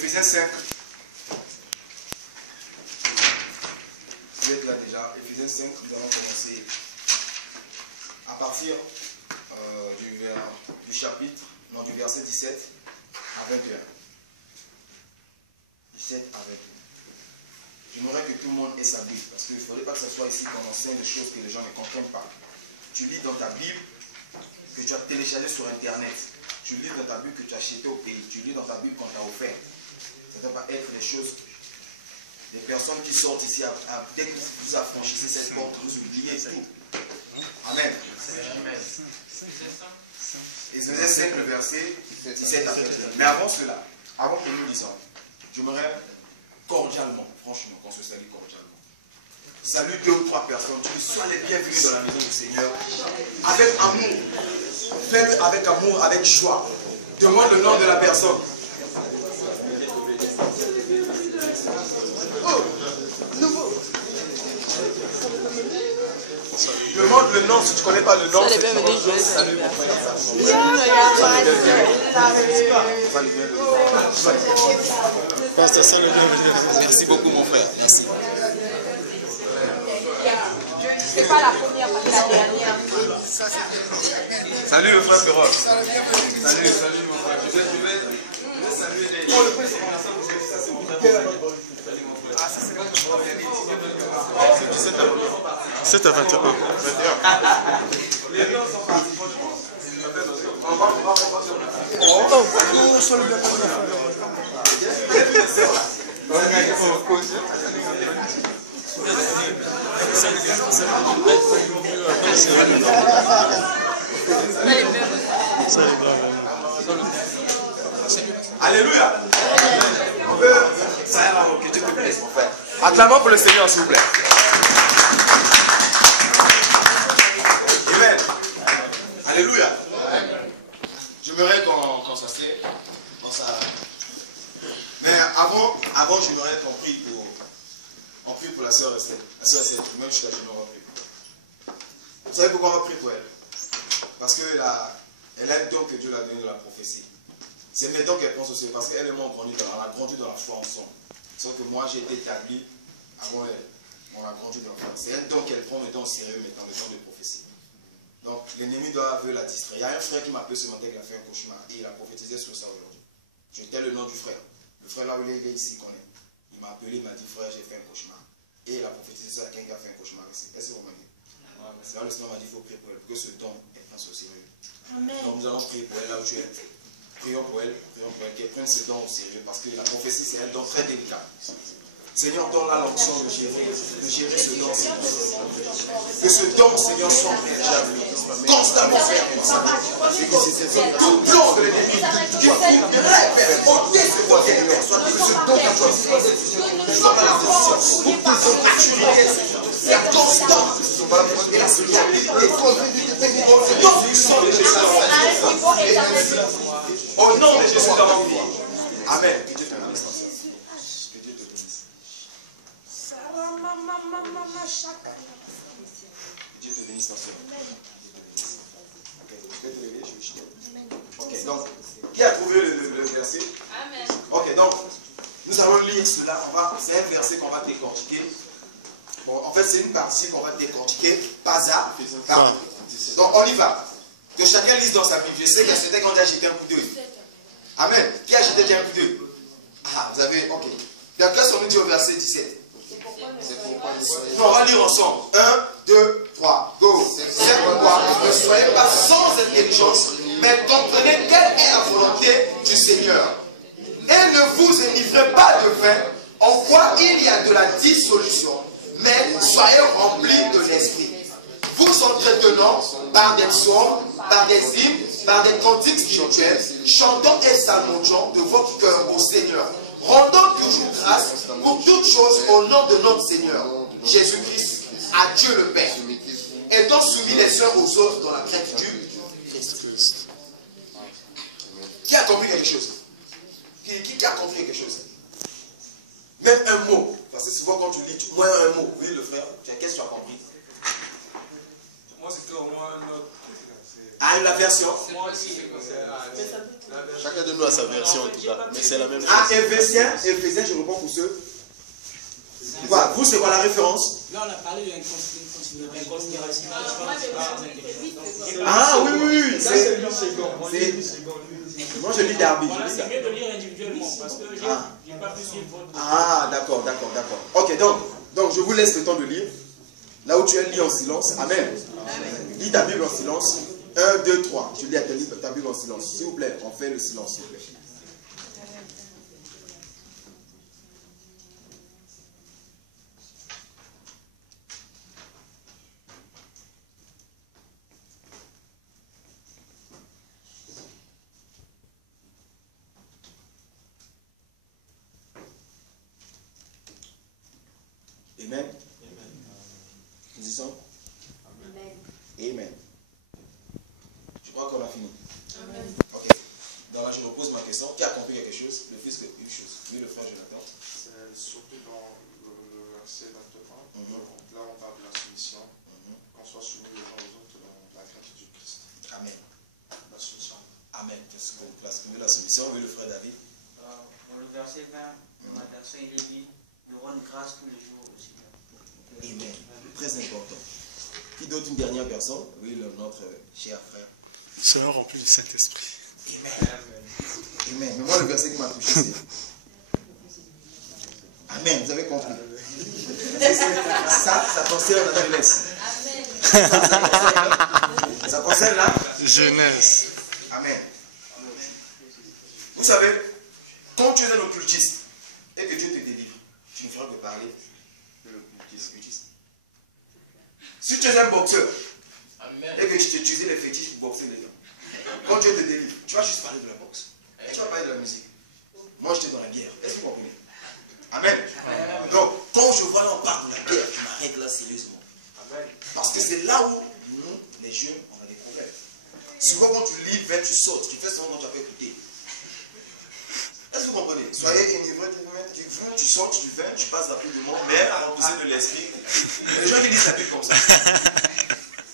Éphésiens 5. Vous êtes là déjà. Éphésiens 5, nous allons commencer à partir du chapitre, non, du verset 17 à 21. 17 à 21. J'aimerais que tout le monde ait sa Bible, parce qu'il ne faudrait pas que ce soit ici qu'on enseigne des choses que les gens ne comprennent pas. Tu lis dans ta Bible que tu as téléchargé sur Internet. Tu lis dans ta Bible que tu as acheté au pays. Tu lis dans ta Bible qu'on t'a offert. Ça ne doit pas être des choses. Les personnes qui sortent ici, dès que vous affranchissez cette porte, vous oubliez tout. Amen. Éphésiens 5, le verset 17 à 21. Mais avant cela, avant que nous lisions, j'aimerais cordialement, franchement, qu'on se salue cordialement. Salue 2 ou 3 personnes, tu dis sois les bienvenus dans la maison du Seigneur. Avec amour. Fais-le avec amour, avec joie. Demande le nom de la personne. Oh, nouveau. Demande le nom si tu ne connais pas le nom. Salut mon frère. Pasteur, salut, bienvenue. Merci beaucoup mon frère. Merci. C'est pas la première fois, c'est la dernière. Salut le frère Perrol. Salut mon frère. Je vais saluer les... Oh, le frère, ça c'est mon frère. Salut mon frère. Ah, ça c'est quand c'est 17 à 7 à 21. Les lions sont partis, franchement. Alléluia. On peut... Ça ira, que Dieu te plaise, mon frère. Acclamons pour le Seigneur, s'il vous plaît. Amen. Alléluia. J'aimerais qu'on s'assied. Mais avant j'aimerais qu'on prie pour la sœur Esther. La sœur Esther, même jusqu'à genoux, on va prier. Vous savez pourquoi on va prier pour elle? Parce qu'elle a un don que Dieu l'a donné de la prophétie. C'est maintenant qu'elle pense aussi, parce qu'elle et moi on a grandi dans la foi ensemble. Sauf que moi j'ai été établi avant elle. On a grandi dans la foi. C'est un don qu'elle prend maintenant au sérieux, maintenant le don de prophétie. Donc l'ennemi veut la distraire. Il y a un frère qui m'a appelé ce matin qui a fait un cauchemar et il a prophétisé sur ça aujourd'hui. Je tais le nom du frère. Le frère là où il est ici qu'on est. Il m'a appelé, il m'a dit frère j'ai fait un cauchemar. Et il a prophétisé sur quelqu'un qui a fait un cauchemar ici. Est-ce que vous m'avez dit? Là le Seigneur m'a dit il faut prier pour elle, pour que ce don elle prenne au sérieux. Amen. Donc nous allons prier pour elle là où tu es. Prions pour elle, qu'elle prenne ce don au sérieux parce que la prophétie c'est un don très délicat. Seigneur, donne-la l'onction de gérer ce don. Que ce don, Seigneur, soit constamment fait. Tout plan de l'ennemi, qui rêve, ôter ce bois derrière, soit que ce don soit dans la position, pour que son maturité, la constance, et la stabilité, au nom de Jésus, Amen. Dieu te bénisse dans ce moment. Ok, je vais te lever, je vais jeter. Ok, donc, qui a trouvé le verset? Amen. Ok, donc, nous allons lire cela. C'est un verset qu'on va décortiquer. Bon, en fait, c'est une partie qu'on va décortiquer, pas à pas. Donc, on y va. Que chacun lise dans sa Bible. Je sais que c'était quand il a jeté un coup d'œil. Amen. Qui a jeté un coup d'œil? Ah, vous avez, ok. Donc, qu'est-ce qu'on nous dit au verset 17? On va lire ensemble. 1, 2, 3, go. C'est pourquoi ne soyez pas sans intelligence, mais comprenez quelle est la volonté du Seigneur. Et ne vous enivrez pas de vin, en quoi il y a de la dissolution, mais soyez remplis de l'esprit. Vous entretenant par des psaumes, par des hymnes, par des cantiques spirituels, chantant et salmodiant de votre cœur au Seigneur, rendant toujours grâce pour toutes choses au nom de notre Seigneur, Jésus-Christ, à Dieu le Père, étant soumis les uns aux autres dans la gratitude du Christ. Qui a compris quelque chose? Qui a compris quelque chose? Même un mot, parce que souvent quand tu lis, moins un mot, oui le frère, qu'est-ce que tu as compris? Moi c'était au moins un autre. Ah, la version. Chacun de nous a sa version en tout cas, mais c'est la même chose. Ah, Éphésiens, je reprends pour ceux. Quoi, vous, c'est quoi la référence? Là, on a parlé de l'inconsidération. Ah, oui, oui, oui. Moi, je lis Darby. C'est mieux de lire individuellement parce que je n'ai pas pu suivre votre. Ah, d'accord. Ok, donc, je vous laisse le temps de lire. Là où tu es, lis en silence. Amen. Lis ta Bible en silence. 1, 2, 3. Tu lis ta Bible en silence. S'il vous plaît, on fait le silence, s'il vous plaît. Amen. Nous y sommes? Amen. Je crois qu'on a fini. Amen. Ok. Donc là, je repose ma question. Qui a compris quelque chose? Le fils de une chose. Oui, le frère Jonathan. C'est surtout dans le verset 21. Donc là, on parle de la soumission. Qu'on soit soumis les uns aux autres dans la crainte du Christ. Amen. La soumission. Amen. Parce que la soumission, oui, le frère David. Dans le verset 20, dans la version, il est dit de rendre grâce tous les jours au Seigneur. Amen. Très important. Qui d'autre, une dernière personne? Oui, notre cher frère. Soyons remplis du Saint-Esprit. Amen. Amen. Mais moi, le verset qui m'a touché, c'est Amen. Vous avez compris? Ça concerne la jeunesse. Ça concerne la Jeunesse. Amen. Vous savez, quand tu es un occultiste et que Dieu te délivre, tu ne feras que parler de l'occultiste. Si tu es un boxeur et que tu utilises les fétiches pour boxer les gens, quand Dieu te délivre, tu vas juste parler de la boxe. Et tu vas parler de la musique. Moi, j'étais dans la guerre. Est-ce que vous comprenez? Amen. Donc, quand je vois là, on parle de la guerre, tu m'arrêtes là sérieusement. Parce que c'est là où nous, les jeunes, on a des problèmes. Souvent, quand tu lis 20, tu sautes, tu fais ce dont tu as pas écouté. Est-ce que vous comprenez? Soyez enivrés du vin, tu sautes du vin, tu passes la pluie du monde, mais à l'opposé de l'esprit. Les gens qui disent la Bible comme ça.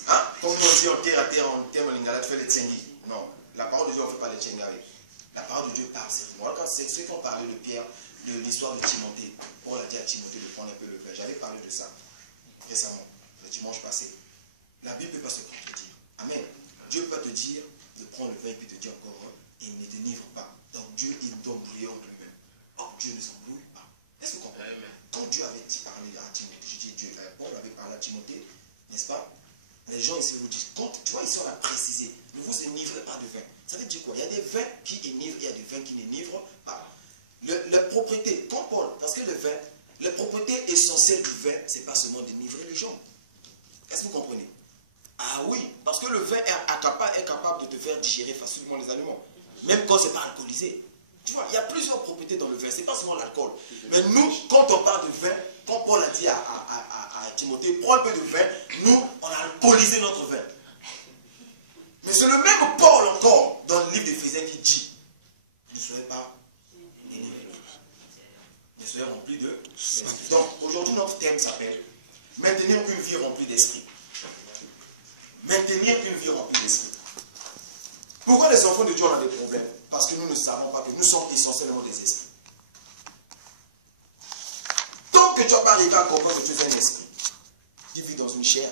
Hein? Comme nous on dit en terre à terre, en terme en lingala, tu fais les tsengi. Non, la parole de Dieu, on ne fait pas les tsengi avec. La parole de Dieu parle certainement. Quand c'est ceux qui ont parlé de Pierre, de l'histoire de Timothée, Paul a dit à Timothée de prendre un peu le vin. J'avais parlé de ça récemment, le dimanche passé. La Bible ne peut pas se contredire. Amen. Dieu peut te dire de prendre le vin et puis te dire encore, il ne délivre pas. Donc Dieu, il doit brûler en lui-même. Or, Dieu ne s'embrouille pas. Est-ce que vous comprenez? Quand Dieu avait parlé à Timothée, je dis Dieu, Paul avait parlé à Timothée, n'est-ce pas? Les gens ici vous disent, quand, tu vois, ici on a précisé, ne vous énivrez pas de vin. Ça veut dire quoi? Il y a des vins qui énivrent, il y a des vins qui n'énivrent pas. Les propriétés, comme Paul, parce que le vin, les propriétés essentielles du vin, ce n'est pas seulement d'énivrer les gens. Est-ce que vous comprenez? Ah oui, parce que le vin est capable de te faire digérer facilement les aliments. Même quand ce n'est pas alcoolisé. Tu vois, il y a plusieurs propriétés dans le vin, ce n'est pas seulement l'alcool. Mais nous, quand on parle de vin, quand Paul a dit à Timothée, prends un peu de vin, nous, on a alcoolisé notre vin. Mais c'est le même Paul encore, dans le livre d'Éphésiens, qui dit, ne soyez pas énivrés. Ne soyez remplis de l'esprit. Donc, aujourd'hui, notre thème s'appelle maintenir une vie remplie d'esprit. Maintenir une vie remplie d'esprit. Pourquoi les enfants de Dieu ont des problèmes? Parce que nous ne savons pas que nous sommes essentiellement des esprits. Tant que tu n'as pas arrivé à comprendre que tu es un esprit qui vit dans une chair,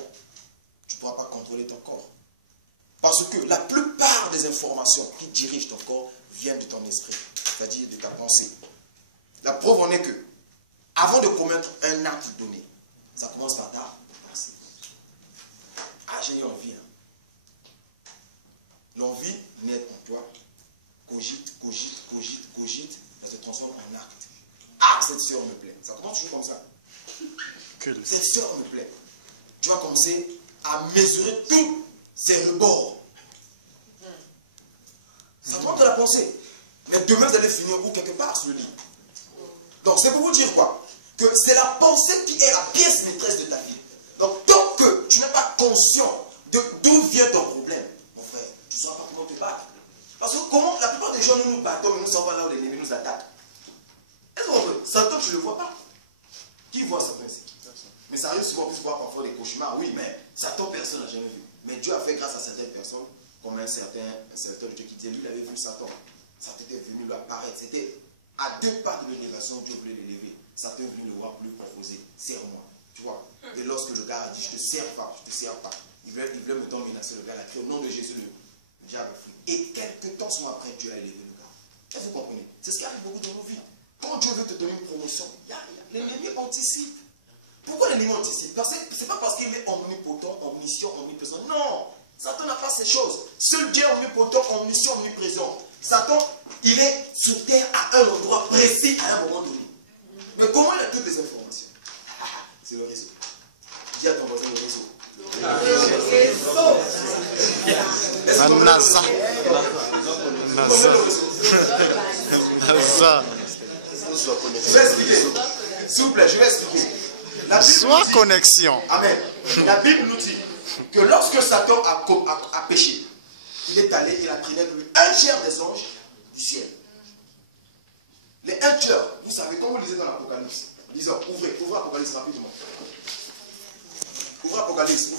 tu ne pourras pas contrôler ton corps. Parce que la plupart des informations qui dirigent ton corps viennent de ton esprit, c'est-à-dire de ta pensée. La preuve en est que, avant de commettre un acte donné, ça commence par ta pensée. Ah, j'ai eu envie. L'envie naît en toi, cogite, ça se transforme en acte. Ah, cette sœur me plaît. Ça commence toujours comme ça. Cette sœur me plaît. Tu vas commencer à mesurer tous ses rebords. Ça commence de la pensée. Mais demain, vous allez finir où quelque part sur le lit. Donc, c'est pour vous dire quoi? Que c'est la pensée qui est la pièce maîtresse de ta vie. Donc, tant que tu n'es pas conscient de d'où vient ton problème, mon frère, tu ne sauras pas comment te battre. Parce que comment la plupart des gens nous battons, mais nous ne sommes pas là où l'ennemi nous attaque. Est-ce que Satan, tu ne le vois pas? Qui voit Satan ici? Mais ça arrive souvent, on peut voir parfois des cauchemars, oui, mais Satan, personne n'a jamais vu. Mais Dieu a fait grâce à certaines personnes, comme un certain serviteur de Dieu qui disait, lui, il avait vu Satan. Satan était venu lui apparaître. C'était à 2 pas de l'élévation, Dieu voulait l'élever. Satan est venu le voir, lui proposer, serre-moi. Tu vois. Et lorsque le gars a dit, je te sers pas, je te sers pas. Il voulait me donner menacer, le gars l'a crié au nom de Jésus, le diable a fui. Et quelques temps sont après, Dieu a élevé le gars. Est-ce que vous comprenez? C'est ce qui arrive beaucoup dans nos vies. Quand Dieu veut te donner une promotion, l'ennemi anticipe. Pourquoi l'ennemi anticipe? Parce que ce n'est pas parce qu'il est omnipotent, omniscient, omniprésent. Non! Satan n'a pas ces choses. Seul Dieu est omnipotent, omniscient, omniprésent. Satan, il est sur terre à un endroit précis à un moment donné. Mais comment il a toutes les informations? C'est le réseau. Dis à ton voisin le réseau. La NASA. NASA. Je vais expliquer. S'il vous plaît, je vais expliquer. Soit connexion. Amen. La Bible nous dit que lorsque Satan a péché, il est allé, il a pris avec lui un tiers des anges du ciel. Les un tiers, vous savez, quand vous lisez dans l'Apocalypse, disons, ouvrez Apocalypse rapidement. Ouvrez Apocalypse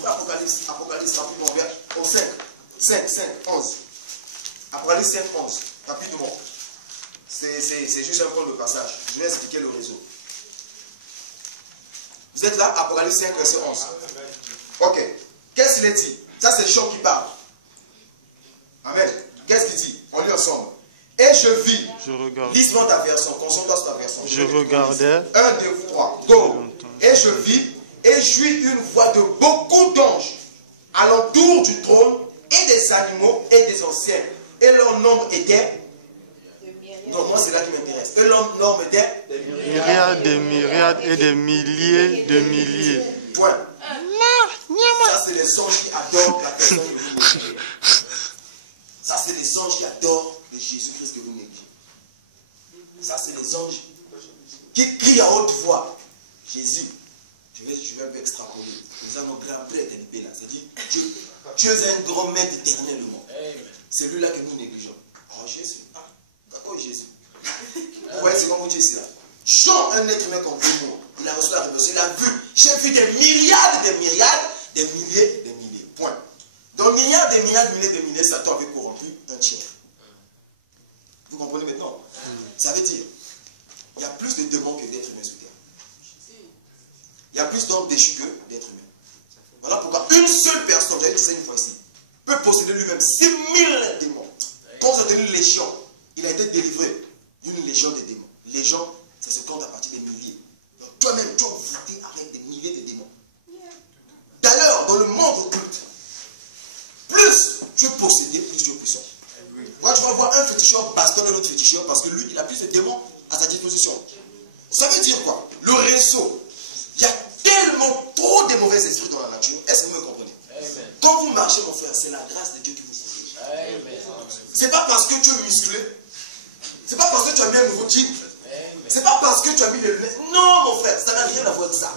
rapidement, au 5, 11. Apocalypse 5, 11, rapidement. C'est juste un point de passage. Je vais expliquer le réseau. Vous êtes là, Apocalypse 5, verset 11. Ok. Qu'est-ce qu'il a dit? Ça, c'est Jean qui parle. Amen. Qu'est-ce qu'il dit? On lit ensemble. Et je vis. Je regarde. Lis-moi ta version. Concentre-toi sur ta version. Je regardais. 1, 2, 3. Go. Et je vis. Et j'eus une voix de beaucoup d'anges alentour du trône et des animaux et des anciens. Et leur nombre était. Donc moi c'est là qui m'intéresse. Et leur nombre était. Des myriades et des milliers de milliers. Point. Ça c'est les anges qui adorent la personne que vous négligez. Ça c'est les anges qui adorent le Jésus-Christ que vous négligez. Ça c'est les anges qui crient à haute voix. Jésus. Je vais un peu extrapoler. Nous avons grand prêtre là. C'est-à-dire, tu es un grand maître éternellement. C'est lui-là que nous négligeons. Oh Jésus. Ah, d'accord Jésus. Vous voyez, c'est comme vous dites ici là. Jean, un être humain comme vous, il a reçu la révélation, il a vu. J'ai vu des milliards, des myriades, des milliers, des milliers. Point. Dans milliards, des milliards, des milliers, des milliers, Satan avait corrompu un tiers. Vous comprenez maintenant? Ça veut dire, il y a plus de démons que d'êtres humains sur terre. Il y a plus d'hommes déchus que d'êtres humains. Voilà pourquoi une seule personne, j'avais dit ça une fois ici, peut posséder lui-même 6000 démons. Quand vous avez une légion, il a été délivré d'une légion de démons. Légion, ça se compte à partir des milliers. Donc toi-même, tu as voté avec des milliers de démons. D'ailleurs, dans le monde occulte, plus tu es possédé, plus tu es puissant. Moi, tu vas voir un féticheur bastonner un autre féticheur parce que lui, il a plus de démons à sa disposition. Ça veut dire quoi? Le réseau. Il y a tellement trop de mauvais esprits dans la nature. Est-ce que vous me comprenez? Amen. Quand vous marchez, mon frère, c'est la grâce de Dieu qui vous protège. C'est pas parce que tu es musclé. C'est pas parce que tu as mis un nouveau type. C'est pas parce que tu as mis les lunettes. Non, mon frère, ça n'a rien à voir avec ça.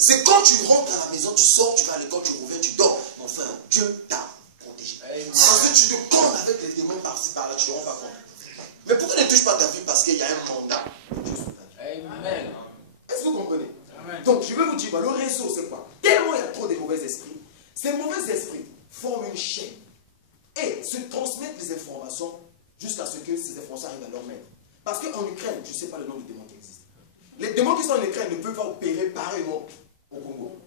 C'est quand tu rentres à la maison, tu sors, tu vas à l'école, tu reviens, tu dors. Mon frère, Dieu t'a protégé. Parce que tu te comptes avec les démons par-ci, par-là, tu ne te rends pas compte. Mais pourquoi ne touche pas ta vie? Parce qu'il y a un mandat. Amen. Est-ce que vous comprenez? Donc, je vais vous dire, le réseau, c'est quoi? Tellement il y a trop de mauvais esprits. Ces mauvais esprits forment une chaîne et se transmettent les informations jusqu'à ce que ces informations arrivent à leur maître. Parce qu'en Ukraine, je ne sais pas le nombre de démons qui existent. Les démons qui sont en Ukraine ne peuvent pas opérer pareillement au Congo.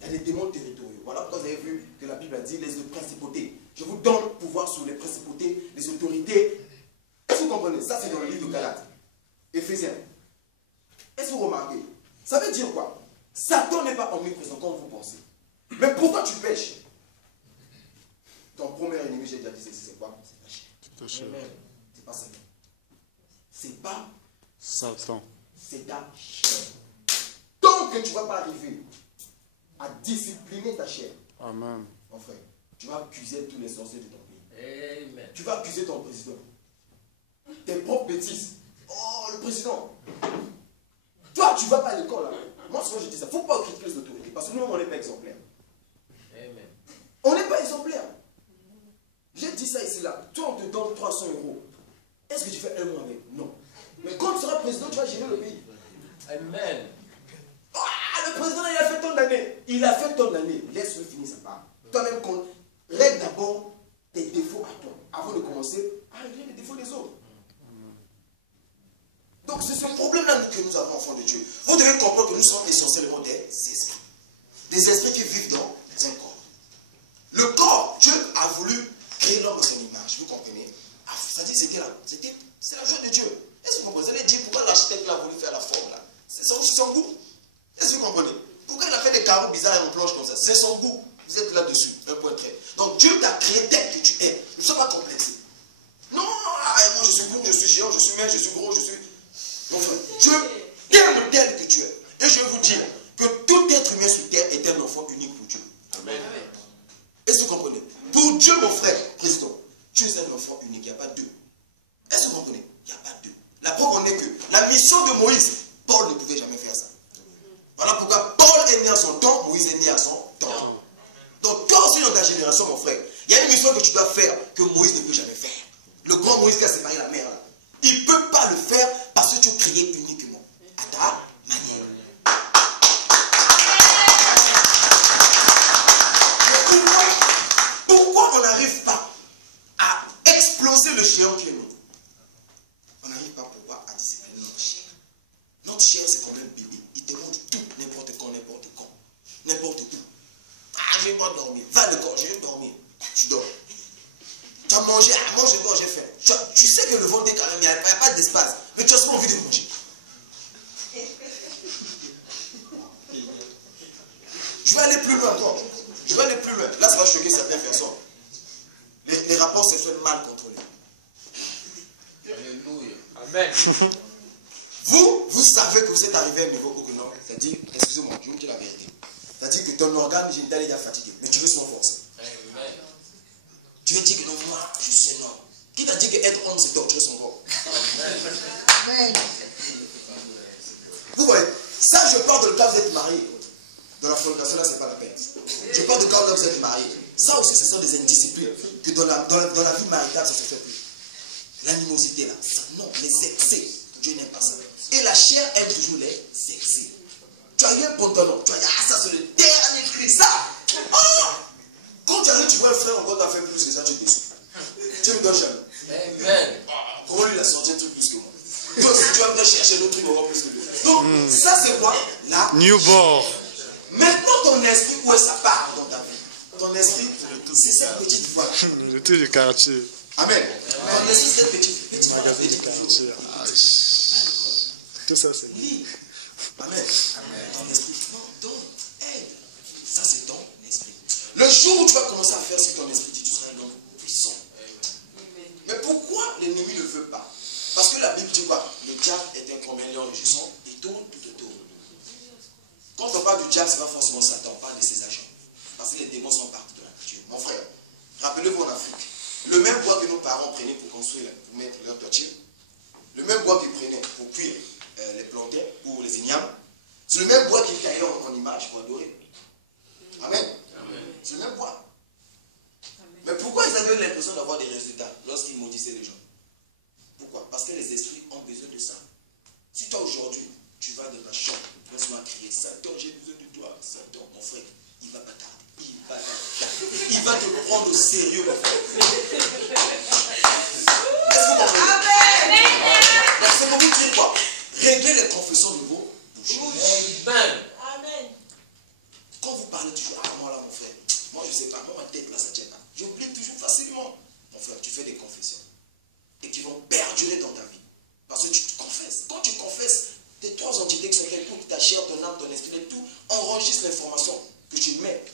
Il y a des démons territoriaux. Voilà pourquoi vous avez vu que la Bible a dit les principautés. Je vous donne pouvoir sur les principautés, les autorités. Est-ce que vous comprenez? Ça, c'est dans le livre de Galates. Éphésiens. Est-ce que vous remarquez? Ça veut dire quoi? Satan n'est pas omniprésent comme vous pensez. Mais pourquoi tu pêches? Ton premier ennemi, j'ai déjà dit, c'est quoi? C'est ta chair. C'est pas Satan. C'est pas Satan. C'est ta chair. Tant que tu ne vas pas arriver à discipliner ta chair, Amen. mon frère, tu vas accuser tous les sorciers de ton pays. Amen. Tu vas accuser ton président. Tes propres bêtises. Oh, le président. Toi, tu ne vas pas à l'école. Hein. Moi, souvent, je dis ça. Il ne faut pas critiquer les autorités. Parce que nous, on n'est pas exemplaires. Amen. On n'est pas exemplaires. J'ai dit ça ici, là. Toi, on te donne 300 €. Est-ce que tu fais un mois avec? Non. Mais quand tu seras président, tu vas gérer le pays. Amen. Ah, le président, il a fait tant d'années. Il a fait tant d'années. Laisse-le finir sa part. toi-même, règle d'abord tes défauts à toi, avant de commencer à régler les défauts des autres. Donc c'est ce problème-là que nous avons, enfants de Dieu. Vous devez comprendre que nous sommes essentiellement des esprits. Des esprits qui vivent dans un corps. Le corps, Dieu a voulu créer l'homme dans son image, vous comprenez? C'est-à-dire c'est la joie de Dieu. Est-ce que vous comprenez? Vous allez dire pourquoi l'architecte a voulu faire la forme là? C'est son goût. Est-ce que vous comprenez? Pourquoi il a fait des carreaux bizarres et on plonge comme ça? C'est son goût. Vous êtes là-dessus, un point très. Donc Dieu t'a créé tel que tu es. Ne sois pas complexé. Non, moi je suis court, je suis géant, je suis mince, je suis gros, je suis... Mon frère, Dieu t'aime tel que tu es. Et je vais vous dire que tout être humain sur terre est un enfant unique pour Dieu. Amen. Est-ce que vous comprenez? Pour Dieu, mon frère, président, tu es un enfant unique, il n'y a pas deux. Est-ce que vous comprenez? Il n'y a pas deux. La preuve en est que la mission de Moïse, Paul ne pouvait jamais faire ça. Voilà pourquoi Paul est né à son temps, Moïse est né à son temps. Donc toi aussi dans ta génération, mon frère, il y a une mission que tu dois faire que Moïse ne peut jamais faire. Le grand Moïse qui a séparé la mer, là, il ne peut pas le faire parce que tu es créé uniquement à ta manière. Pourquoi on n'arrive pas à exploser le géant qui est nous? On n'arrive pas pourquoi à discipliner notre chair. Notre chair, c'est comme un bébé. Il te montre tout, n'importe quand, n'importe quand. N'importe où. Ah, je vais pas dormir. Va le corps, je vais dormir. Tu dors. Tu as mangé, ah, moi j'ai faim. Tu sais que le ventre est quand même, il n'y a pas d'espace. Mais tu as souvent envie de manger. Je vais aller plus loin encore. Je vais aller plus loin. Là, ça va choquer certaines personnes. Les rapports sexuels mal contrôlés. Alléluia. Amen. Vous savez que vous êtes arrivé à un niveau où que non. C'est-à-dire, excusez-moi, je vous dis la vérité. C'est-à-dire que ton organe génital est déjà fatigué. Mais tu veux se renforcer. Tu veux dire que non, moi, je suis un homme. Qui t'a dit que être homme, c'est torturer son corps? Amen. Vous voyez, ça, je parle de le cas où vous êtes marié. Dans la fornication, là, c'est pas la peine. Je parle de cas où vous êtes marié. Ça aussi, ce sont des indisciplines. Que dans la vie maritale, ça se fait plus. L'animosité, là. Ça, non, les excès. Dieu n'aime pas ça. Et la chair aime toujours les excès. Tu as eu un pantalon. Tu as dit, ah, ça, c'est le dernier cri. Ça! Oh! Quand tu arrives, tu vois un frère encore qui a fait plus que ça, tu es déçu. Tu me donnes jamais. Amen. Comment lui, il a sorti un truc plus que moi? Toi aussi, tu vas me chercher d'autres trucs encore plus que lui. Donc, ça, c'est quoi? Là. Newborn. Maintenant, ton esprit, où est sa part dans ta vie? Ton esprit, c'est cette petite voix. Le truc du quartier. Amen. Ton esprit, c'est cette petite voix. Magasin du quartier. Tout ça, c'est lit. Amen. Ton esprit, non, donne, aide. Ça, c'est ton esprit. Le jour où tu vas commencer à faire ce que ton esprit dit, tu seras un homme puissant. Mais pourquoi l'ennemi ne veut pas? Parce que la Bible dit quoi? Le diable est un caméléon rugissant, il tourne tout autour. Quand on parle du diable, ce n'est pas forcément Satan, on parle de ses agents. Parce que les démons sont partis de la nature. Mon frère, rappelez-vous en Afrique, le même bois que nos parents prenaient pour construire, pour mettre leur toiture, le même bois qu'ils prenaient pour cuire les plantains ou les ignames, c'est le même bois qu'ils taillaient en image pour adorer. Amen. C'est le même bois. Mais pourquoi ils avaient l'impression d'avoir des résultats lorsqu'ils maudissaient les gens? Pourquoi? Parce que les esprits ont besoin de ça. Si toi aujourd'hui, tu vas dans la chambre, laisse-moi crier, Satan, j'ai besoin de toi, Satan, mon frère, il va pas tarder. Il va te prendre au sérieux, mon frère. Est-ce que vous comprenez? Donc c'est pour vous dire quoi? Réglez les confessions de vos bouches. Amen. Quand vous parlez toujours, ah moi là mon frère, moi je sais pas, moi ma tête là ça tient pas. J'oublie toujours facilement. Mon frère, tu fais des confessions. Et qui vont perdurer dans ta vie. Parce que tu te confesses. Quand tu confesses, tes trois entités qui sont toutes, ta chair, ton âme, ton esprit, et tout, enregistre l'information que tu mets.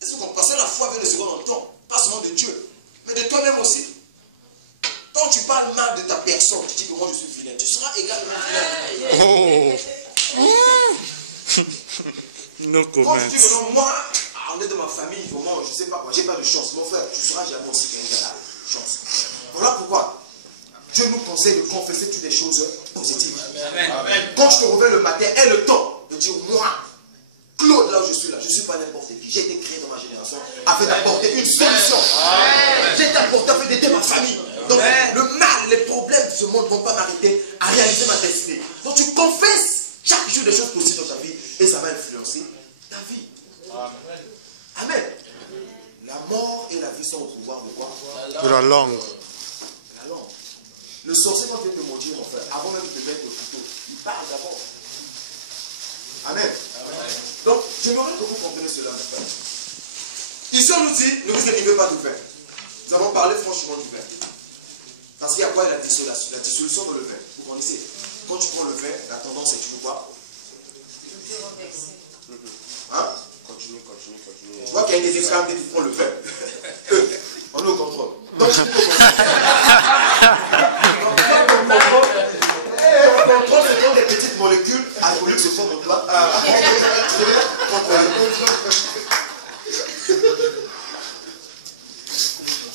Est-ce que vous comprenez? La foi vient de second en temps, pas seulement de Dieu, mais de toi-même aussi. Quand tu parles mal de ta personne, tu dis que moi je suis vilain, tu seras également vilain. No comment. Quand tu dis que non, moi, on est de ma famille, vraiment, je sais pas quoi, j'ai pas de chance. Mon frère, tu seras jamais aussi quelqu'un qui a la chance. Voilà pourquoi Dieu nous conseille de confesser toutes les choses positives. Amen. Quand je te réveille le matin, aie le temps de dire, moi, Claude, là où je suis là, je ne suis pas n'importe qui. J'ai été créé dans ma génération afin d'apporter une solution. J'ai été apporté afin d'aider ma famille. Donc le mal, les problèmes de ce monde ne vont pas m'arrêter à réaliser ma destinée. Donc tu confesses chaque jour des choses positives dans ta vie et ça va influencer ta vie. Amen. La mort et la vie sont au pouvoir de quoi? De la langue. La langue. Le sorcier, quand il vient te maudire, mon frère, avant même de te mettre le couteau, il parle d'abord. Amen. Donc, j'aimerais que vous compreniez cela, mon frère. Ici, on nous dit, ne vous énivez pas du vin. Nous avons parlé franchement du vin. Parce qu'il y a quoi? La dissolution de le vin. Vous connaissez? Quand tu prends le vin, la tendance, c'est toujours quoi? Hein? Continue. Tu vois qu'il y a des esclaves qui prennent le vin. On est au contrôle. Donc, tu peux le contrôle, c'est quand des petites molécules alcooliques se forment en toi.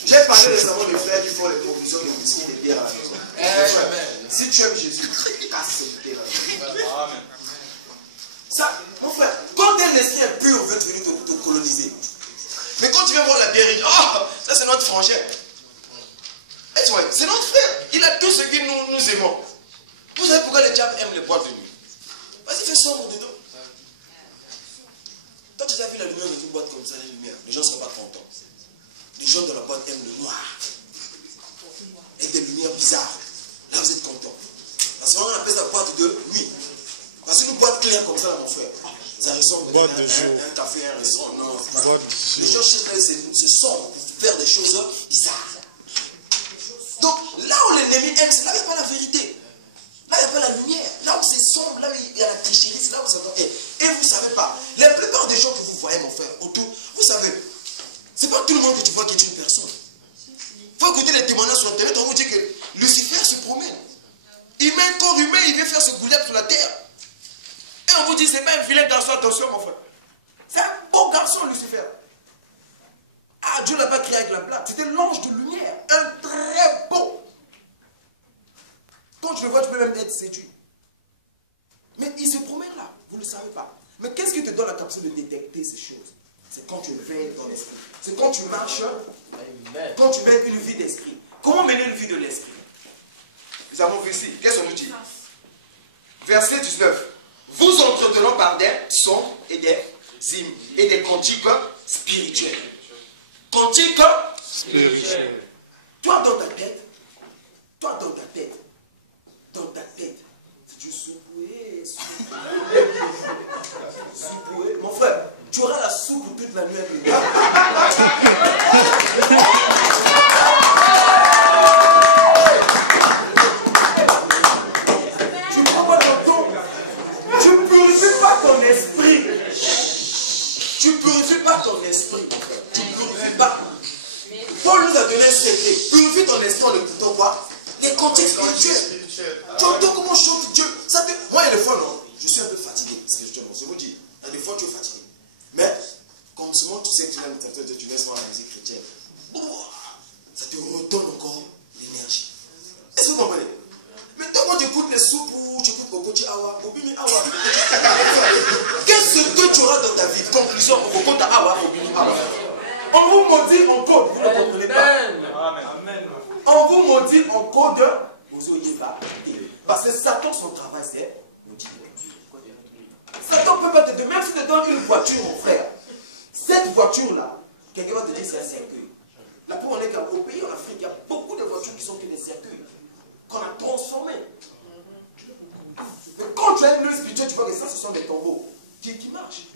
J'ai parlé récemment des frères qui font les provisions de whisky et de bière à la maison. Si tu aimes Jésus, casse cette bouteille à la maison. Ça, mon frère, quand un esprit impur veut venir te coloniser, mais quand tu viens voir la bière, il dit, oh, ça c'est notre frangin. C'est notre frère. Il a tout ce que nous aimons. Vous savez pourquoi les diables aiment les boîtes de nuit? Vas-y, fais sombre dedans. Toi, tu as vu la lumière dans une boîte comme ça, la lumière, les gens ne sont pas contents. Les gens dans la boîte aiment le noir. Avec des lumières bizarres. Là, vous êtes contents. Parce qu'on appelle ça boîte de nuit. Parce qu'une boîte claire comme ça, mon frère, ça ressemble à un café, un restaurant. Non, les gens se sombre pour faire des choses bizarres. Donc, là où l'ennemi aime, c'est là où il n'y a pas la vérité. Là, il n'y a pas la lumière. Là où c'est sombre, là où il y a la tricherie, c'est là où ça doit être. Et vous ne savez pas, la plupart des gens que vous voyez, mon frère, autour, vous savez, c'est pas tout le monde que tu vois qui est une personne. Il faut écouter les témoignages sur Internet, on vous dit que Lucifer se promène. Il met un corps humain, il vient faire ce gouliac sur la terre. Et on vous dit, c'est pas un vilain garçon, attention mon frère. C'est un beau garçon, Lucifer. Ah, Dieu ne l'a pas créé avec la blague. C'était l'ange de lumière. Un très beau. Quand tu le vois, tu peux même être séduit. Mais il se promène là. Vous ne le savez pas. Mais qu'est-ce qui te donne la capacité de détecter ces choses? C'est quand tu veilles dans l'esprit. C'est quand tu marches, quand tu mènes une vie d'esprit. Comment mener une vie de l'esprit? Nous avons vu ici. Qu'est-ce qu'on nous dit? Verset 19. Vous entretenons par des sons et des hymnes et des cantiques spirituels. Cantiques spirituels. Toi dans ta tête, si tu soupouais, mon frère, tu auras la soupe toute la nuit avec lui. Tu prends pas ton temps. Tu ne purifies pas ton esprit. Tu ne purifies pas ton esprit. Tu ne purifies pas. Paul nous a donné un secret. Purifie ton esprit en écoutant quoi? Les cantiques spirituels. Tu entends comment chante Dieu. Moi, il y a des fois, non, je suis un peu fatigué spirituellement. Je vous dis, il y a des fois, tu es fatigué. Mais, comme souvent, tu sais que tu laisses voir la musique chrétienne. Ça te redonne encore l'énergie. Est-ce que vous comprenez? Mais toi, quand tu écoutes les soupes ou tu écoutes Kokoti Awa, Obimi Awa, qu'est-ce que tu auras dans ta vie? Conclusion, Kokota Awa, Obimi Awa. On vous maudit en code, vous ne comprenez pas. Amen. On vous maudit en code, vous n'auriez pas. Parce que Satan, son travail, c'est maudit. Satan ne peut pas te donner, même si tu te donnes une voiture, mon frère. Cette voiture-là, quelqu'un va te dire c'est un cercueil. La preuve, on est qu'au pays, en Afrique, il y a beaucoup de voitures qui sont que des cercueils, qu'on a transformés. Mais quand tu as une nuit spirituelle, tu vois que ça, ce sont des tombeaux qui marchent.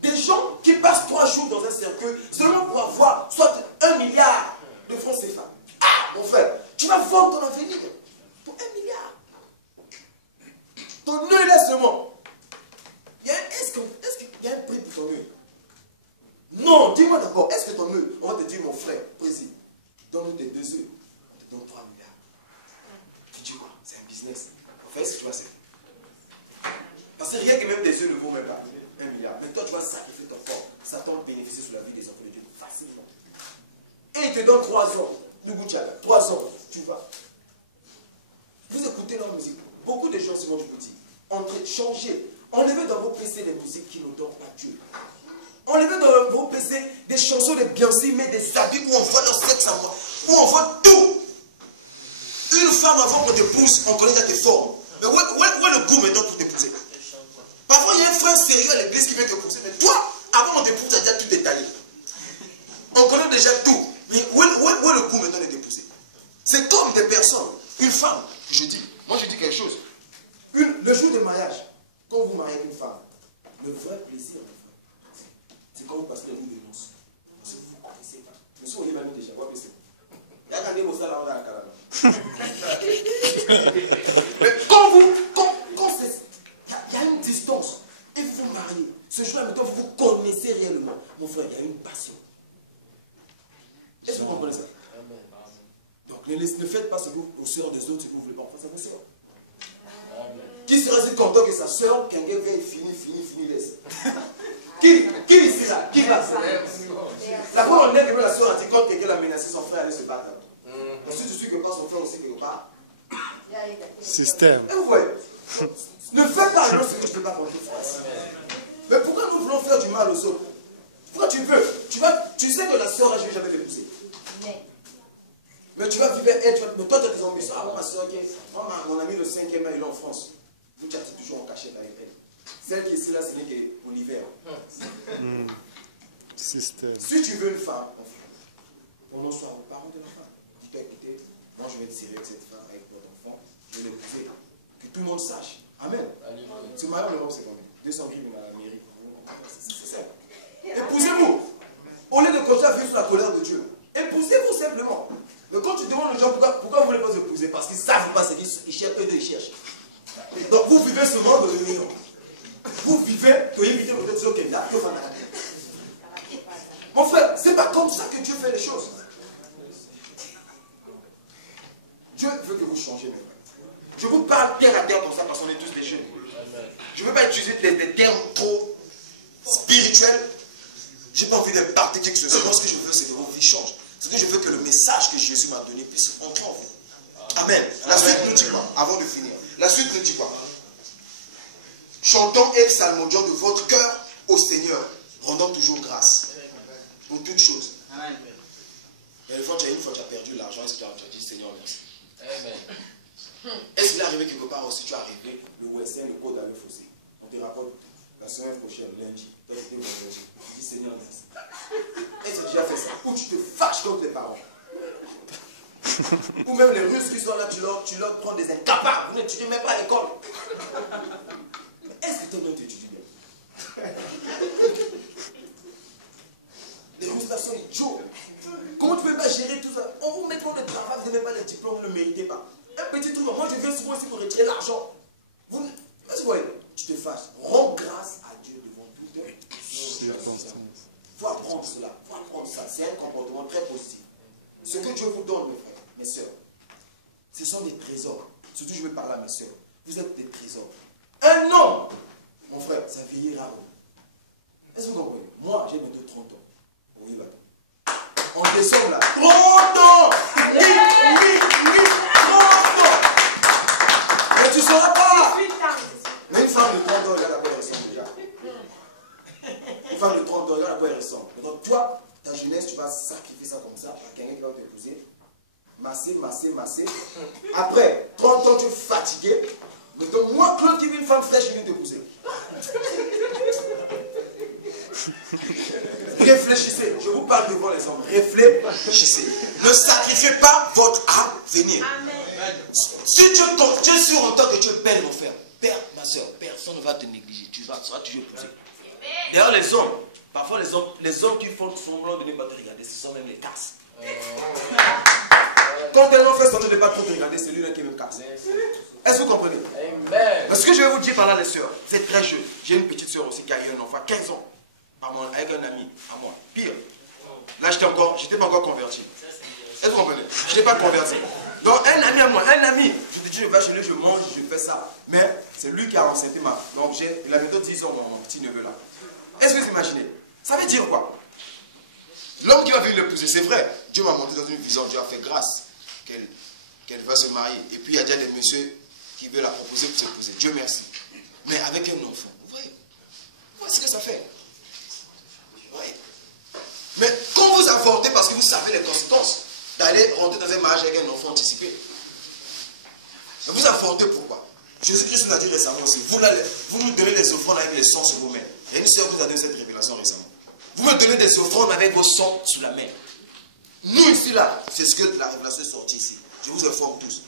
Des gens qui passent 3 jours dans un cercueil seulement pour avoir soit 1 milliard de francs CFA. Ah, mon frère, tu vas vendre ton avenir pour 1 milliard. Ton œil là seulement. Est-ce qu'il y a un prix pour ton œil? Non, dis-moi d'abord, est-ce que ton œil, on va te dire, mon frère, président, donne-nous tes 2 œufs, on te donne 3 milliards. Tu dis quoi? C'est un business. En fait, est-ce que tu vas faire? Parce que rien que même des œufs ne vaut même pas 1 milliard. Mais toi, tu vas sacrifier ton corps. Satan bénéficie sur la vie des enfants de Dieu facilement. Et il te donne 3 ans. 3 ans, tu vas. Vous écoutez leur musique. Beaucoup de gens, c'est moi je vous dis, changez. Enlevez dans vos PC les musiques qui n'odorent pas Dieu. Enlevez dans vos PC des chansons de Beyoncé, mais des habits où on voit leur sexe à moi, où on voit tout. Une femme avant qu'on te pousse, on connaît déjà tes formes. Mais où est le goût maintenant pour t'épouser? Parfois, il y a un frère sérieux à l'église qui vient te pousser, mais toi, avant on t'épouse, tu as déjà tout détaillé. On connaît déjà tout. Mais où est le goût maintenant d'épouser? C'est comme des personnes. Une femme, je dis, moi je dis quelque chose. Le jour du mariage, quand vous mariez une femme, le vrai plaisir, c'est quand vous passez les nuits de noces. Parce que vous ne connaissez pas. Mais si on est même déjà, vous appelez ça. Il y a quand même ça là, on a un calme. Mais quand il y a une distance, et vous vous mariez, ce jour-là, maintenant, vous vous connaissez réellement. Mon frère, il y a une passion. Est-ce que vous comprenez ça? Donc, ne faites pas ce que vous, aux sœurs des autres, ce que vous voulez pas. Enfin, c'est vos sœurs. Qui sera-t-il content que sa sœur, quelqu'un vient finir, laisse? Qui ici là? Qui là? La fois on est que la sœur a dit quand quelqu'un a menacé son frère, aller se battre. Ensuite, je suis que pas son frère aussi quelque part. Système. Et vous voyez, ne faites pas alors ce que je ne peux pas contre frère. Mais pourquoi nous voulons faire du mal aux autres? Pourquoi tu veux? Tu sais que la sœur, je ne vais jamais t'épouser. Mais tu vas vivre elle, mais toi tu as des ambitions. Ah, ma soeur, mon ami le 5e, il est en France. Vous chattez toujours en cachette avec elle. Celle qui est ici là, ce n'est qu'Oliver. Système. Si tu veux une femme, on en soit aux parents de la femme. Dis-toi, écoutez, moi je vais être sérieux avec cette femme, avec votre enfant, je vais l'épouser. Que tout le monde sache. Amen. Ce mariage en Europe, c'est combien? 200 000 à la mairie. C'est ça. Épousez-vous. Au lieu de continuer à vivre sous la colère de Dieu, épousez-vous simplement. Mais quand tu demandes aux gens pourquoi vous ne voulez pas épouser, parce qu'ils ne savent pas ce qu'ils cherchent, eux ils cherchent. Donc vous vivez ce monde de l'union. Vous vivez que imiter votre Dieu qui est là, que vous. Mon frère, c'est pas comme ça que Dieu fait les choses. Dieu veut que vous changez. Je vous parle terre à terre comme ça parce qu'on est tous des jeunes. Je ne veux pas utiliser des termes trop spirituels. Je n'ai pas envie d'imparter quelque chose. Moi, ce que je veux, c'est que vos vies changent. Ce que je veux que le message que Jésus m'a donné puisse entrer en vous. Amen. La suite nous dit quoi? Avant de finir. La suite nous dit quoi? Chantons et psalmodions de votre cœur au Seigneur, rendant toujours grâce pour toutes choses. Amen. Et une fois que tu as perdu l'argent, est-ce que tu as dit Seigneur merci? Amen. Est-ce qu'il est arrivé quelque part aussi, tu as arrivé, le OSN, le code avait faussé? On te rapporte la semaine prochaine, lundi, tu as été vendredi. Tu dis Seigneur merci. Est-ce que tu as fait ça? Ou tu te fâches contre tes parents? Ou même les Russes qui sont là, tu leur prends des incapables. Vous n'étudiez même pas à l'école. Est-ce que toi-même tu étudies bien? Les Russes là sont idiots. Comment tu ne peux pas gérer tout ça? On vous met dans le travail, vous n'avez pas les diplômes, vous ne le méritez pas. Un petit truc, moi je viens souvent ici pour retirer l'argent. Vous voyez, tu te fâches. Rends grâce à Dieu devant tout. Il faut apprendre cela, il faut apprendre ça. C'est un comportement très positif. Ce que Dieu vous donne, mes frères, mes soeurs, ce sont des trésors. Surtout, je veux parler à mes soeurs. Vous êtes des trésors. Un homme, mon frère, ça vieillira. Est-ce que vous comprenez? Moi, j'ai bientôt 30 ans. Oui, là. En décembre, là. 30 ans! Oui, 30 ans! Mais tu ne sauras pas! Mais une femme de 30 ans, regarde à quoi elle ressemble déjà. Une femme de 30 ans, regarde à quoi elle ressemble. Donc, toi, ta jeunesse, tu vas sacrifier ça comme ça à quelqu'un qui va t'épouser. Masser. Après, 30 ans, tu es fatigué. Mais donc, moi, Claude, qui veut une femme fraîche, je viens t'épouser. Réfléchissez. Je vous parle devant les hommes. Réfléchissez. Ne sacrifiez pas votre avenir. Si Dieu est sûr en tant que Dieu est belle, mon frère, père, ma soeur, personne ne va te négliger. Tu seras toujours épousé. D'ailleurs, les hommes, parfois les hommes qui font semblant de ne pas te regarder, ce sont même les casses. Quand un homme fait semblant de ne pas trop te regarder, c'est lui-même qui est même casse. Est-ce que vous comprenez? Amen. Parce que je vais vous dire par là, les soeurs, vous êtes très jeunes. J'ai une petite soeur aussi qui a eu un enfant, 15 ans, avec un ami à moi. Pire. Là, je n'étais pas encore converti. Est-ce que vous comprenez? Je n'étais pas converti. Donc, un ami à moi, je te dis, je vais chez lui, je mange, je fais ça. Mais c'est lui qui a enceinté ma. Donc, il a bientôt 10 ans, mon petit neveu là. Est-ce que vous imaginez? Ça veut dire quoi? L'homme qui va venir l'épouser, c'est vrai. Dieu m'a montré dans une vision, Dieu a fait grâce qu'elle va se marier. Et puis, il y a déjà des messieurs qui veulent la proposer pour s'épouser. Dieu merci. Mais avec un enfant, vous voyez ce que ça fait? Oui. Mais quand vous avortez parce que vous savez les conséquences d'aller rentrer dans un mariage avec un enfant anticipé, vous avortez pourquoi? Jésus-Christ nous a dit récemment aussi, vous nous donnez les offrandes avec les sangs sur vos mains. Il y a une sœur qui nous a donné cette révélation récemment. Vous me donnez des offrandes avec vos sangs sous la main. Nous ici là, c'est ce que la révélation est sortie ici. Je vous informe tous.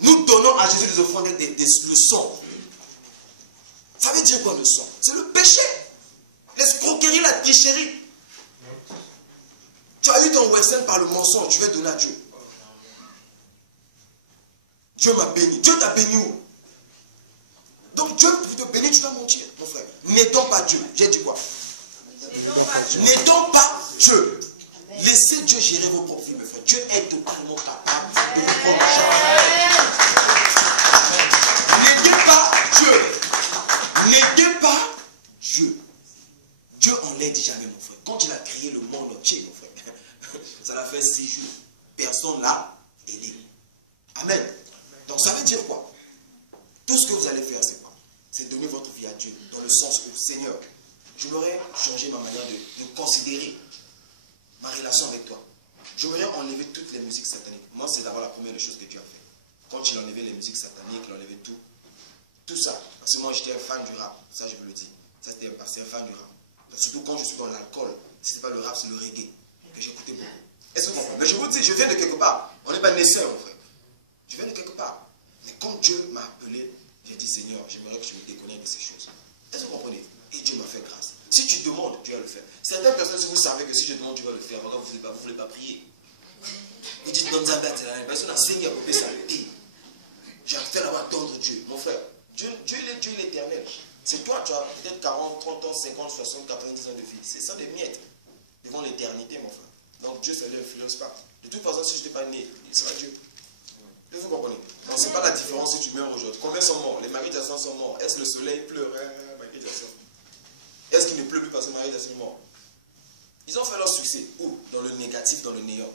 Nous donnons à Jésus des offrandes avec le sang. Ça veut dire quoi le sang? C'est le péché. L'escroquerie, la tricherie. Tu as eu ton western par le mensonge, tu vas donner à Dieu. Dieu m'a béni. Dieu t'a béni où? Donc Dieu, pour te bénir, tu dois mentir, mon frère. N'aidons pas Dieu. J'ai dit quoi? N'aidons pas Dieu. Laissez Dieu gérer vos propres vies, mes frères. Dieu est totalement capable de vous prendre en charge. N'aidez pas Dieu. N'aidez pas Dieu. Dieu en l'aide jamais, mon frère. Quand il a créé le monde entier, mon frère, ça l'a fait 6 jours. Personne l'a aidé. Amen. Donc ça veut dire quoi? Tout ce que vous allez faire, c'est quoi? C'est donner votre vie à Dieu. Dans le sens où, Seigneur, j'aimerais changer ma manière de considérer ma relation avec toi. J'aimerais enlever toutes les musiques sataniques. Moi, c'est d'abord la première des choses que Dieu a fait. Quand il a enlevé les musiques sataniques, il a enlevé tout ça. Parce que moi, j'étais un fan du rap. Ça, je vous le dis. Ça, c'était un fan du rap. Surtout quand je suis dans l'alcool. Si ce n'est pas le rap, c'est le reggae. Que j'écoutais beaucoup. Est-ce que vous comprenez? Mais je vous dis, je viens de quelque part. On n'est pas né seul, mon frère. Je viens de quelque part. Mais quand Dieu m'a appelé, j'ai dit, Seigneur, j'aimerais que je me déconnecte de ces choses. Est-ce que vous comprenez? Et Dieu m'a fait grâce. Si tu demandes, Dieu va le faire. Certaines personnes, si vous savez que si je demande, Dieu va le faire, pourquoi vous ne voulez pas prier? Vous dites, non, c'est la personne a saigné à couper sa tête. J'ai affaire à attendre Dieu. Mon frère, Dieu est Dieu l'éternel. C'est toi, tu as peut-être 40, 30 ans, 50, 60, 90 ans de vie. C'est ça des miettes. Devant l'éternité, mon frère. Donc Dieu, ça ne l'influence pas. De toute façon, si je n'étais pas né, il sera Dieu. Vous comprenez? Donc c'est pas la différence si tu meurs aujourd'hui. Combien sont morts? Les Marie Jackson sont morts. Est-ce que le soleil pleure? Marie Jackson. Est-ce qu'il ne pleut plus parce que Marie Jackson est mort? Ils ont fait leur succès. Où? Dans le négatif, dans le néant.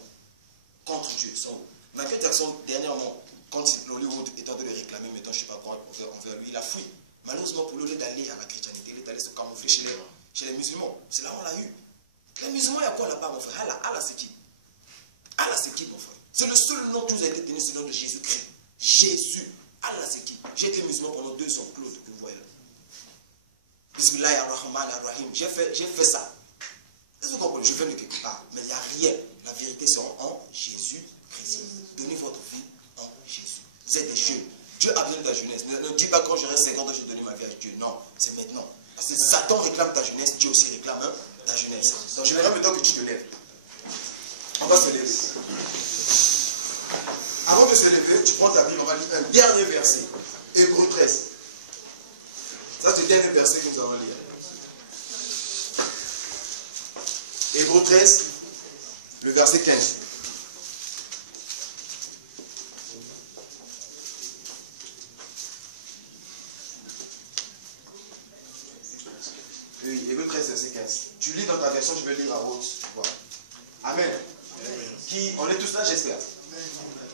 Contre Dieu. Sont où? Michael Jackson, dernièrement, quand Hollywood est en train de réclamer, maintenant je ne sais pas quoi envers lui, il a fui. Malheureusement, pour lui d'aller à la chrétienté, il est allé se camoufler chez les musulmans. C'est là où on l'a eu. Les musulmans, il y a quoi là-bas, mon frère? Allah, c'est qui? Allah, c'est qui, mon frère? C'est le seul nom qui nous a été donné, c'est le nom de Jésus-Christ. Jésus. Allah, c'est qui? J'ai été musulman pendant 2 ans, Claude, que vous voyez là. Bismillahirrahmanirrahim. J'ai fait ça. Est-ce que vous comprenez? Je viens de quelque part. Mais il n'y a rien. La vérité sera en Jésus-Christ. Donnez votre vie en Jésus. Vous êtes des jeunes. Dieu a besoin de ta jeunesse. Ne dis pas quand j'aurai 50 ans, je vais donner ma vie à Dieu. Non, c'est maintenant. Parce que Satan réclame ta jeunesse, Dieu aussi réclame ta jeunesse. Donc j'aimerais maintenant que tu te lèves. On va se lever. Avant de se lever, tu prends ta Bible, on va lire un dernier verset. Hébreux 13. Ça, c'est le dernier verset que nous allons lire. Hébreux 13, le verset 15. Oui, Hébreux 13, verset 15. Tu lis dans ta version, je vais lire à haute voix. Amen. On est tous là, j'espère.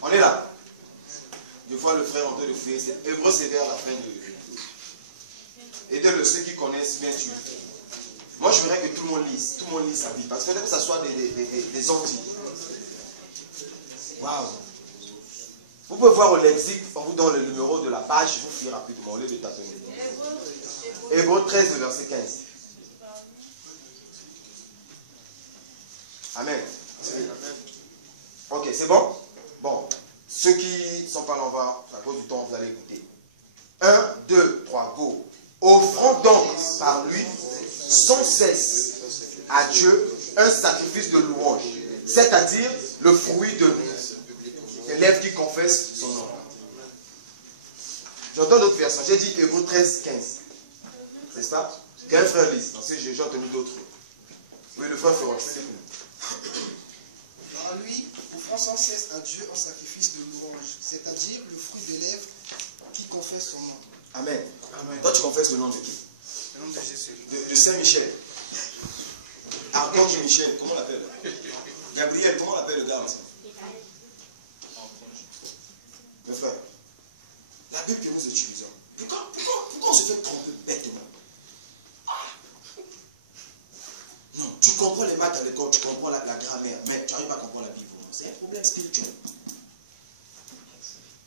On est là. Je vois le frère en train de faire. Hébreux, c'est vers la fin de. Aidez-le, ceux qui connaissent bien Dieu. Moi, je voudrais que tout le monde lise. Tout le monde lise sa Bible. Parce qu'il faudrait que ça soit des Antilles. Waouh. Vous pouvez voir au lexique, on vous donne le numéro de la page, je vous fais rapidement, au lieu de tâtonner. Hébreux 13, verset 15. Amen. Ok, c'est bon? Bon. Ceux qui ne sont pas là, on va, à cause du temps, vous allez écouter. 1, 2, 3, go. Offrons donc par lui, sans cesse, à Dieu, un sacrifice de louange. C'est-à-dire le fruit de les lèvres qui confessent son nom. J'entends d'autres versions. J'ai dit Hébreux 13, 15. C'est ça? Quel frère lise? Parce que j'ai entendu d'autres. Oui, le frère Ferrand. Par lui, offrons sans cesse à Dieu un sacrifice de louange, c'est-à-dire le fruit des lèvres qui confessent son nom. Amen. Amen. Toi, tu confesses le nom de qui? Le nom de Jésus. De Saint-Michel. Archange Michel, comment on l'appelle? Gabriel, comment on l'appelle le gars? Mes frères, la Bible que nous utilisons, pourquoi on se fait tromper bêtement? Non, tu comprends les maths à l'école, tu comprends la grammaire, mais tu n'arrives pas à comprendre la Bible. C'est un problème spirituel.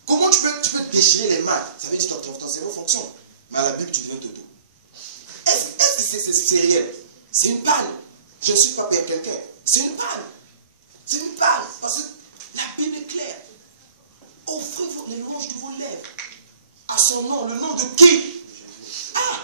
Comment tu peux déchirer les maths? Ça veut dire que ton cerveau fonctionne. Mais à la Bible, tu deviens toto. Est-ce que c'est réel? C'est une panne. Je ne suis pas père quelqu'un. C'est une panne. C'est une panne. Parce que la Bible est claire. Offrez les louanges de vos lèvres. À son nom. Le nom de qui? Ah!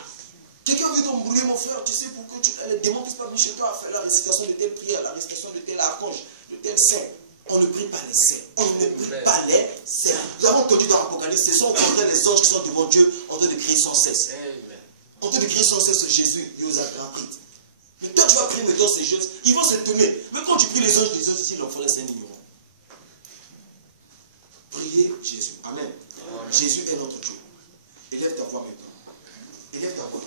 Quelqu'un veut t'embrouiller, mon frère. Tu sais pourquoi les démons ne puissent pas venir chez toi à faire la récitation de telle prière, la récitation de tel archange, de tel saint. On ne prie pas les saints. On ne prie pas les saints. Nous avons entendu dans l'Apocalypse, ce sont en train les anges qui sont devant Dieu en train de crier sans cesse. En train de crier sans cesse Jésus, il nous a grand prix. Mais toi, tu vas prier maintenant ces choses, ils vont s'étonner. Mais quand tu pries les anges ici, l'enfant est un ignorant. Priez Jésus. Amen. Jésus est notre Dieu. Élève ta voix maintenant. Élève ta voix.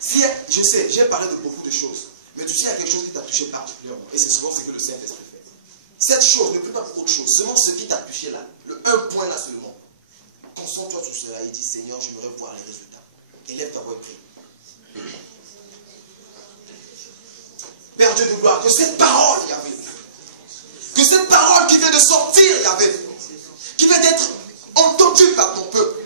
Si, je sais, j'ai parlé de beaucoup de choses. Mais tu sais, il y a quelque chose qui t'a touché particulièrement. Et c'est souvent ce que le Saint-Esprit fait. Cette chose, ne prie pas pour autre chose. Seulement ce qui t'a touché là. Le un point là seulement. Concentre-toi sur cela et dis, Seigneur, j'aimerais voir les résultats. Élève ta voix et prie. Père Dieu de gloire, que cette parole, Yahvé, que cette parole qui vient de sortir, Yahvé, qui vient d'être entendue par ton peuple.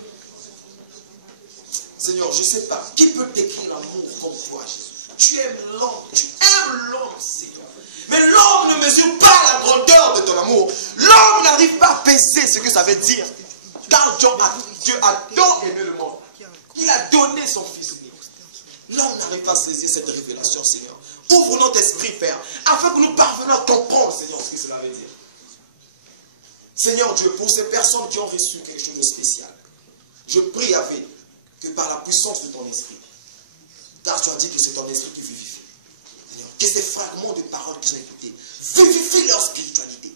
Seigneur, je ne sais pas, qui peut t'écrire l'amour comme toi, Jésus? Tu aimes l'homme, Seigneur. Mais l'homme ne mesure pas la grandeur de ton amour. L'homme n'arrive pas à peser ce que ça veut dire. Car Dieu a tant aimé le monde. Il a donné son Fils. L'homme n'arrive pas à saisir cette révélation, Seigneur. Ouvre notre esprit, Père, afin que nous parvenions à comprendre, Seigneur, ce que cela veut dire. Seigneur Dieu, pour ces personnes qui ont reçu quelque chose de spécial, je prie avec que par la puissance de ton esprit, car tu as dit que c'est ton esprit qui vivifie. Seigneur, que ces fragments de paroles qu'ils ont écoutés vivifient leur spiritualité.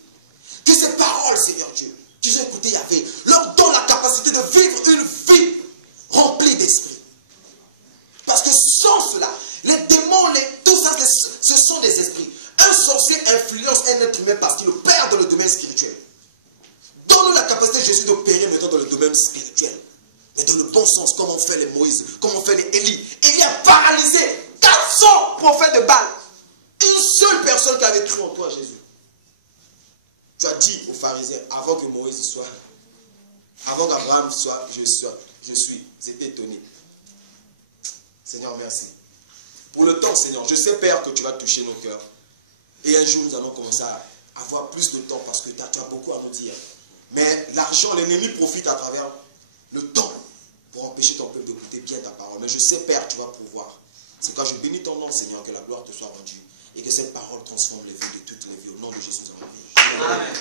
Que ces paroles, Seigneur Dieu, qu'ils ont écoutées, Yahvé, leur donnent la capacité de vivre une vie remplie d'esprit. Parce que sans cela, les démons, tout ça, ce sont des esprits. Un sorcier influence un être humain parce qu'il opère dans le domaine spirituel. Donne-nous la capacité, Jésus, d'opérer maintenant dans le domaine spirituel. Mais dans le bon sens, comme on fait les Moïse, comme on fait les Élie. Élie a paralysé 400 prophètes de Baal. Une seule personne qui avait cru en toi, Jésus. Tu as dit aux pharisiens, avant que Moïse soit, avant qu'Abraham soit, je suis. J'étais étonné. Seigneur, merci. Pour le temps, Seigneur, je sais, Père, que tu vas toucher nos cœurs. Et un jour, nous allons commencer à avoir plus de temps parce que tu as beaucoup à nous dire. Mais l'argent, l'ennemi profite à travers le temps pour empêcher ton peuple d'écouter bien ta parole. Mais je sais, Père, tu vas pouvoir. C'est quand je bénis ton nom, Seigneur, que la gloire te soit rendue et que cette parole transforme les vies de toutes les vies. Au nom de Jésus, nous avons prié. Amen.